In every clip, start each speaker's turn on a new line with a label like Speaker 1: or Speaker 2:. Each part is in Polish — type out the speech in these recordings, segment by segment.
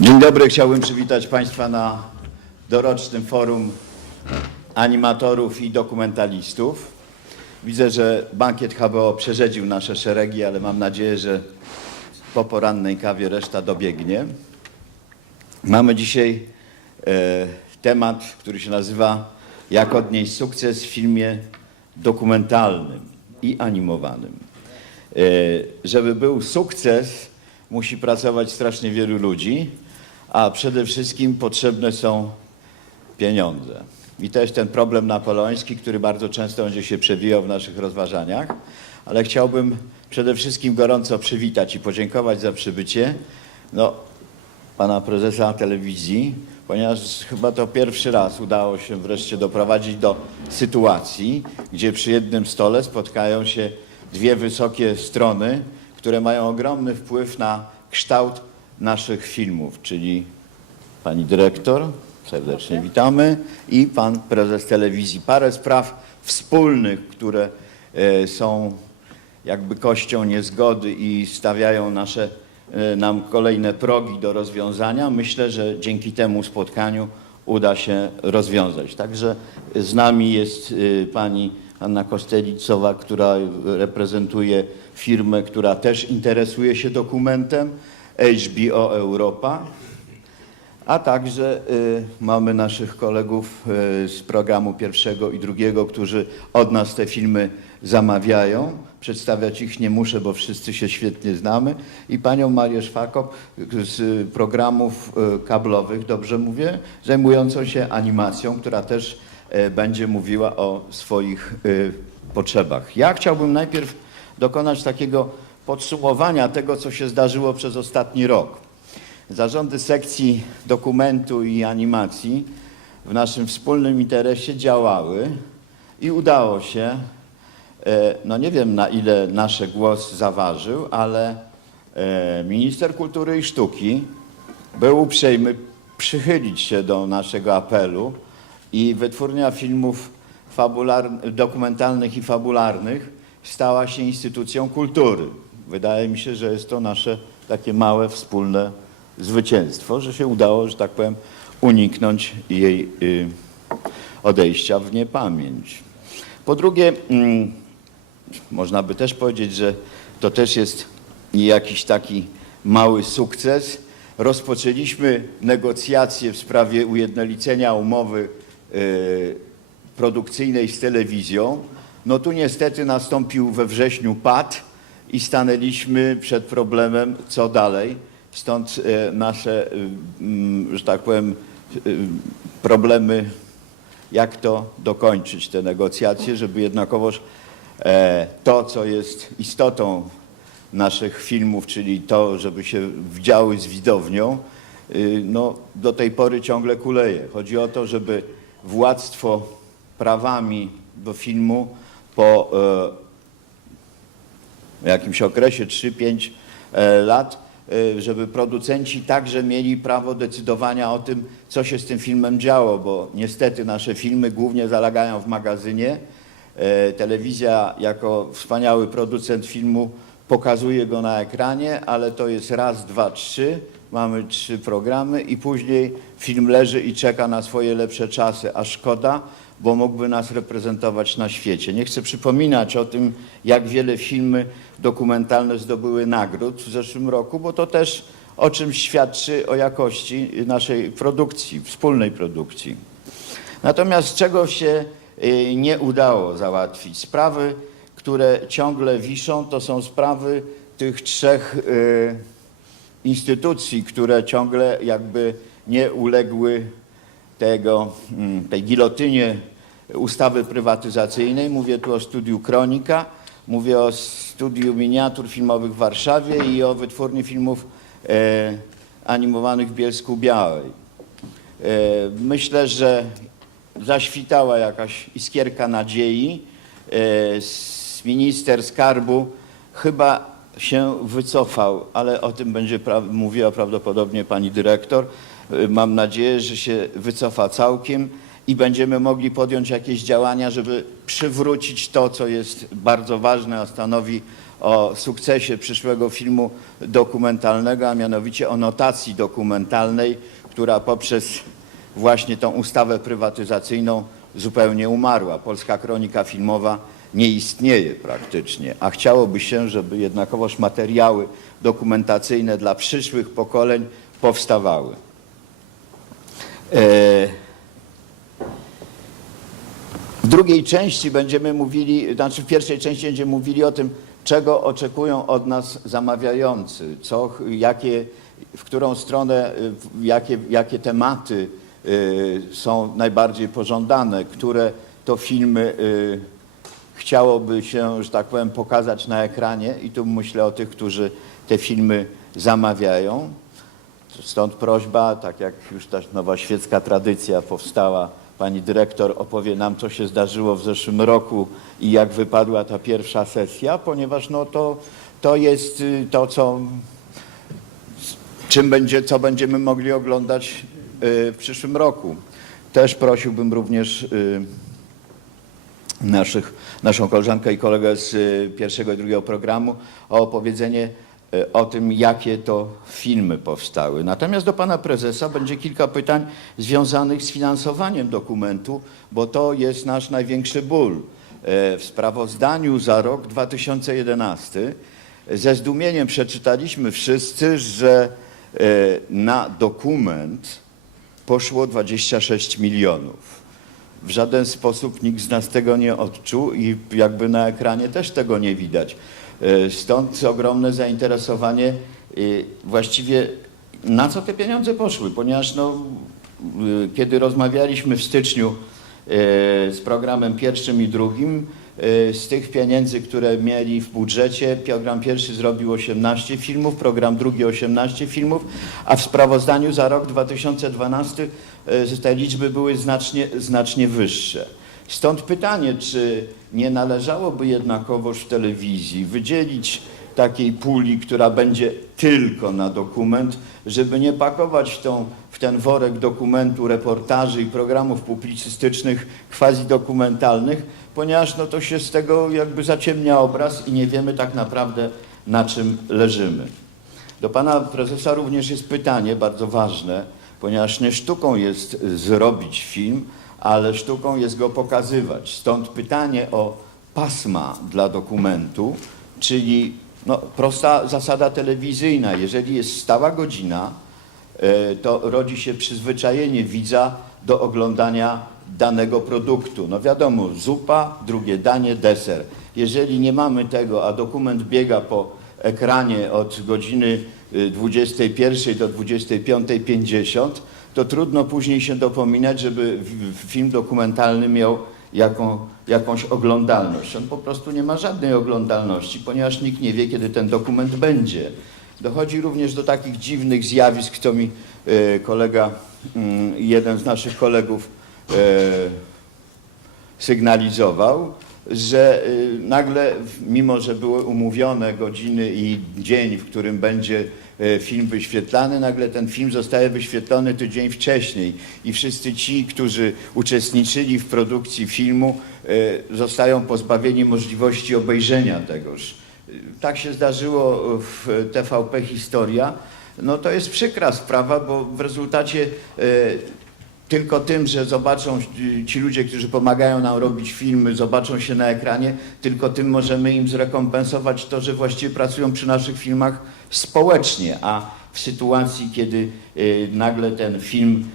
Speaker 1: Dzień dobry, chciałbym przywitać Państwa na dorocznym forum animatorów i dokumentalistów. Widzę, że bankiet HBO przerzedził nasze szeregi, ale mam nadzieję, że po porannej kawie reszta dobiegnie. Mamy dzisiaj e, temat, który się nazywa Jak odnieść sukces w filmie dokumentalnym i animowanym. E, żeby był sukces, musi pracować strasznie wielu ludzi, a przede wszystkim potrzebne są pieniądze. I to jest ten problem napoleoński, który bardzo często będzie się przewijał w naszych rozważaniach, ale chciałbym przede wszystkim gorąco przywitać i podziękować za przybycie no, pana prezesa telewizji, ponieważ chyba to pierwszy raz udało się wreszcie doprowadzić do sytuacji, gdzie przy jednym stole spotkają się dwie wysokie strony, które mają ogromny wpływ na kształt naszych filmów, czyli pani dyrektor, serdecznie witamy, i pan prezes telewizji. Parę spraw wspólnych, które e, są jakby kością niezgody i stawiają nasze, e, nam kolejne progi do rozwiązania. Myślę, że dzięki temu spotkaniu uda się rozwiązać. Także z nami jest e, pani Anna Kostelicowa, która reprezentuje firmę, która też interesuje się dokumentem, HBO Europa. A także y, mamy naszych kolegów y, z programu pierwszego i drugiego, którzy od nas te filmy zamawiają. Przedstawiać ich nie muszę, bo wszyscy się świetnie znamy. I panią Marię Szwakop z programów y, kablowych, dobrze mówię, zajmującą się animacją, która też będzie mówiła o swoich potrzebach. Ja chciałbym najpierw dokonać takiego podsumowania tego, co się zdarzyło przez ostatni rok. Zarządy sekcji dokumentu i animacji w naszym wspólnym interesie działały i udało się, e, no nie wiem na ile nasz głos zaważył, ale e, minister kultury i sztuki był uprzejmy przychylić się do naszego apelu i wytwórnia filmów dokumentalnych i fabularnych stała się instytucją kultury. Wydaje mi się, że jest to nasze takie małe wspólne zwycięstwo, że się udało, że tak powiem, uniknąć jej y, odejścia w niepamięć. Po drugie, mm, można by też powiedzieć, że to też jest jakiś taki mały sukces. Rozpoczęliśmy negocjacje w sprawie ujednolicenia umowy y, produkcyjnej z telewizją. No tu niestety nastąpił we wrześniu pad i stanęliśmy przed problemem, co dalej. Stąd e, nasze, mm, że tak powiem, y, problemy, jak to dokończyć te negocjacje, żeby jednakowoż e, to, co jest istotą naszych filmów, czyli to, żeby się wdziały z widownią, no, do tej pory ciągle kuleje. Chodzi o to, żeby władztwo prawami do filmu po e, jakimś okresie 3-5 e, lat, e, żeby producenci także mieli prawo decydowania o tym, co się z tym filmem działo, bo niestety nasze filmy głównie zalegają w magazynie. E, Telewizja jako wspaniały producent filmu pokazuje go na ekranie, ale to jest raz, dwa, trzy. Mamy trzy programy i później film leży i czeka na swoje lepsze czasy, a szkoda, bo mógłby nas reprezentować na świecie. Nie chcę przypominać o tym, jak wiele filmy dokumentalne zdobyły nagród w zeszłym roku, bo to też o czymś świadczy o jakości naszej produkcji, wspólnej produkcji. Natomiast czego się y, nie udało załatwić? Sprawy, które ciągle wiszą, to są sprawy tych trzech y, instytucji, które ciągle jakby nie uległy tego, mm, tej gilotynie ustawy prywatyzacyjnej. Mówię tu o studiu Kronika, mówię o studiu miniatur filmowych w Warszawie i o wytwórni filmów e, animowanych w Bielsku Białej. E, myślę, że zaświtała jakaś iskierka nadziei. E, minister skarbu chyba się wycofał, ale o tym będzie pra- mówiła prawdopodobnie pani dyrektor. E, Mam nadzieję, że się wycofa całkiem i będziemy mogli podjąć jakieś działania, żeby przywrócić to, co jest bardzo ważne, a stanowi o sukcesie przyszłego filmu dokumentalnego, a mianowicie o notacji dokumentalnej, która poprzez właśnie tą ustawę prywatyzacyjną zupełnie umarła. Polska kronika filmowa nie istnieje praktycznie, a chciałoby się, żeby jednakowoż materiały dokumentacyjne dla przyszłych pokoleń powstawały. E, W drugiej części będziemy mówili, znaczy w pierwszej części będziemy mówili o tym, czego oczekują od nas zamawiający, co, jakie, w którą stronę, jakie, jakie tematy y, są najbardziej pożądane, które to filmy y, chciałoby się, że tak powiem, pokazać na ekranie i tu myślę o tych, którzy te filmy zamawiają. Stąd prośba, tak jak już ta nowa świecka tradycja powstała, pani dyrektor opowie nam, co się zdarzyło w zeszłym roku i jak wypadła ta pierwsza sesja, ponieważ no to, to jest y, to, co, czym będzie, co będziemy mogli oglądać y, w przyszłym roku. Też prosiłbym również y, naszych, naszą koleżankę i kolegę z y, pierwszego i drugiego programu o opowiedzenie y, o tym, jakie to filmy powstały. Natomiast do pana prezesa będzie kilka pytań związanych z finansowaniem dokumentu, bo to jest nasz największy ból. E, W sprawozdaniu za rok 2011 ze zdumieniem przeczytaliśmy wszyscy, że na dokument poszło 26 milionów. W żaden sposób nikt z nas tego nie odczuł i jakby na ekranie też tego nie widać. E, Stąd ogromne zainteresowanie i właściwie na co te pieniądze poszły, ponieważ no, y, kiedy rozmawialiśmy w styczniu e, z programem pierwszym i drugim, e, z tych pieniędzy, które mieli w budżecie, program pierwszy zrobił 18 filmów, program drugi 18 filmów, a w sprawozdaniu za rok 2012 e, te liczby były znacznie, znacznie wyższe. Stąd pytanie, czy nie należałoby jednakowoż w telewizji wydzielić takiej puli, która będzie tylko na dokument, żeby nie pakować tą, w ten worek dokumentu, reportaży i programów publicystycznych quasi-dokumentalnych, ponieważ no, to się z tego jakby zaciemnia obraz i nie wiemy tak naprawdę na czym leżymy. Do pana prezesa również jest pytanie bardzo ważne, ponieważ nie sztuką jest zrobić film, ale sztuką jest go pokazywać. Stąd pytanie o pasma dla dokumentu, czyli no, prosta zasada telewizyjna. Jeżeli jest stała godzina, e, to rodzi się przyzwyczajenie widza do oglądania danego produktu. No wiadomo, zupa, drugie danie, deser. Jeżeli nie mamy tego, a dokument biega po ekranie od godziny y, 21 do 25.50, to trudno później się dopominać, żeby film dokumentalny miał jaką, jakąś oglądalność. On po prostu nie ma żadnej oglądalności, ponieważ nikt nie wie, kiedy ten dokument będzie. Dochodzi również do takich dziwnych zjawisk, co mi e, kolega, mm, jeden z naszych kolegów e, sygnalizował, że y, nagle, mimo że były umówione godziny i dzień, w którym będzie film wyświetlany, nagle ten film zostaje wyświetlony tydzień wcześniej i wszyscy ci, którzy uczestniczyli w produkcji filmu, y, zostają pozbawieni możliwości obejrzenia tegoż. Y, Tak się zdarzyło w TVP Historia. No to jest przykra sprawa, bo w rezultacie tylko tym, że zobaczą y, ci ludzie, którzy pomagają nam robić filmy, zobaczą się na ekranie, tylko tym możemy im zrekompensować to, że właściwie pracują przy naszych filmach społecznie, a w sytuacji, kiedy y, nagle ten film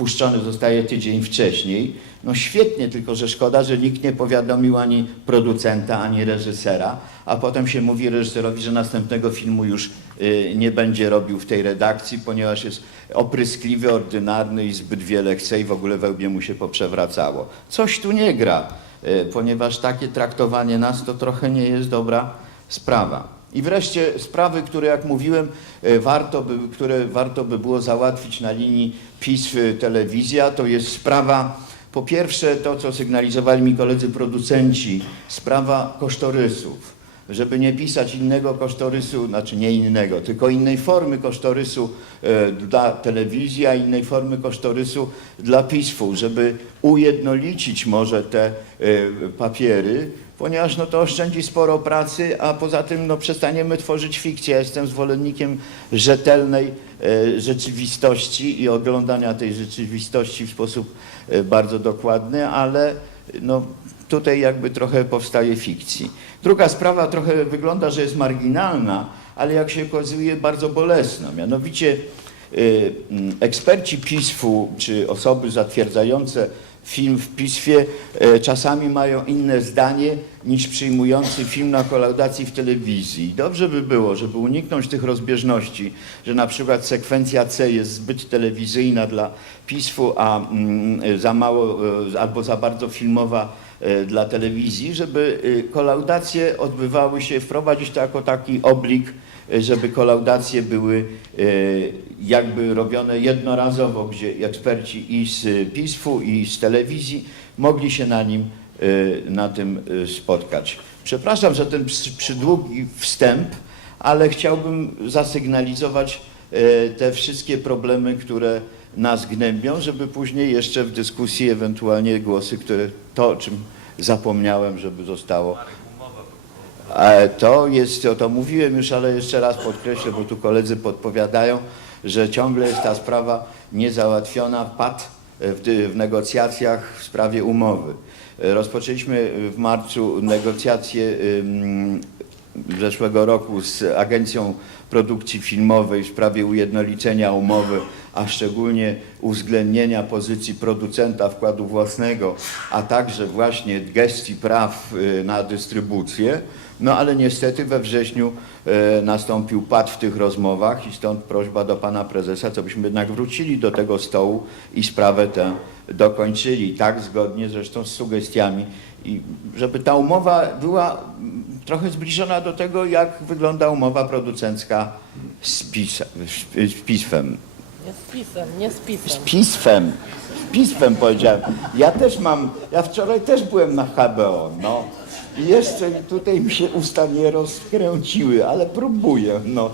Speaker 1: y, puszczony zostaje tydzień wcześniej, no świetnie, tylko że szkoda, że nikt nie powiadomił ani producenta, ani reżysera, a potem się mówi reżyserowi, że następnego filmu już y, nie będzie robił w tej redakcji, ponieważ jest opryskliwy, ordynarny i zbyt wiele chce i w ogóle we łbie mu się poprzewracało. Coś tu nie gra, y, ponieważ takie traktowanie nas to trochę nie jest dobra sprawa. I wreszcie sprawy, które jak mówiłem, y, warto by, które warto by było załatwić na linii PiS y, telewizja, to jest sprawa po pierwsze to, co sygnalizowali mi koledzy producenci, sprawa kosztorysów. Żeby nie pisać innego kosztorysu, znaczy nie innego, tylko innej formy kosztorysu e, dla telewizji, a innej formy kosztorysu dla PISF-u, żeby ujednolicić może te e, papiery, ponieważ no, to oszczędzi sporo pracy, a poza tym no, przestaniemy tworzyć fikcję. Ja jestem zwolennikiem rzetelnej e, rzeczywistości i oglądania tej rzeczywistości w sposób bardzo dokładny, ale no, tutaj jakby trochę powstaje fikcji. Druga sprawa trochę wygląda, że jest marginalna, ale jak się okazuje bardzo bolesna. Mianowicie y, mm, eksperci PISF-u czy osoby zatwierdzające film w PISF-ie e, czasami mają inne zdanie niż przyjmujący film na kolaudacji w telewizji. Dobrze by było, żeby uniknąć tych rozbieżności, że na przykład sekwencja C jest zbyt telewizyjna dla PISF-u, a mm, za mało e, albo za bardzo filmowa dla telewizji, żeby e, kolaudacje odbywały się, wprowadzić to jako taki oblik, e, żeby kolaudacje były e, jakby robione jednorazowo, gdzie eksperci i z PISF-u i z telewizji mogli się na nim, e, na tym e, spotkać. Przepraszam za ten przy- przydługi wstęp, ale chciałbym zasygnalizować e, te wszystkie problemy, które nas gnębią, żeby później jeszcze w dyskusji ewentualnie głosy, które to, o czym zapomniałem, żeby zostało. E, To jest, o to mówiłem już, ale jeszcze raz podkreślę, bo tu koledzy podpowiadają, że ciągle jest ta sprawa niezałatwiona, pad w, ty- w negocjacjach w sprawie umowy. E, Rozpoczęliśmy w marcu negocjacje zeszłego roku z Agencją Produkcji Filmowej w sprawie ujednolicenia umowy, a szczególnie uwzględnienia pozycji producenta wkładu własnego, a także właśnie gestii praw y, na dystrybucję. No ale niestety we wrześniu e, nastąpił pad w tych rozmowach i stąd prośba do pana prezesa, co byśmy jednak wrócili do tego stołu i sprawę tę dokończyli, tak zgodnie zresztą z sugestiami i żeby ta umowa była trochę zbliżona do tego, jak wygląda umowa producencka z, PiS, z PISF-em.
Speaker 2: Nie z pisem, nie z
Speaker 1: Z
Speaker 2: pisem.
Speaker 1: PISF-em. Z PISF-em powiedziałem. Ja też mam, ja wczoraj też byłem na HBO, no. I jeszcze tutaj mi się usta nie rozkręciły, ale próbuję, no.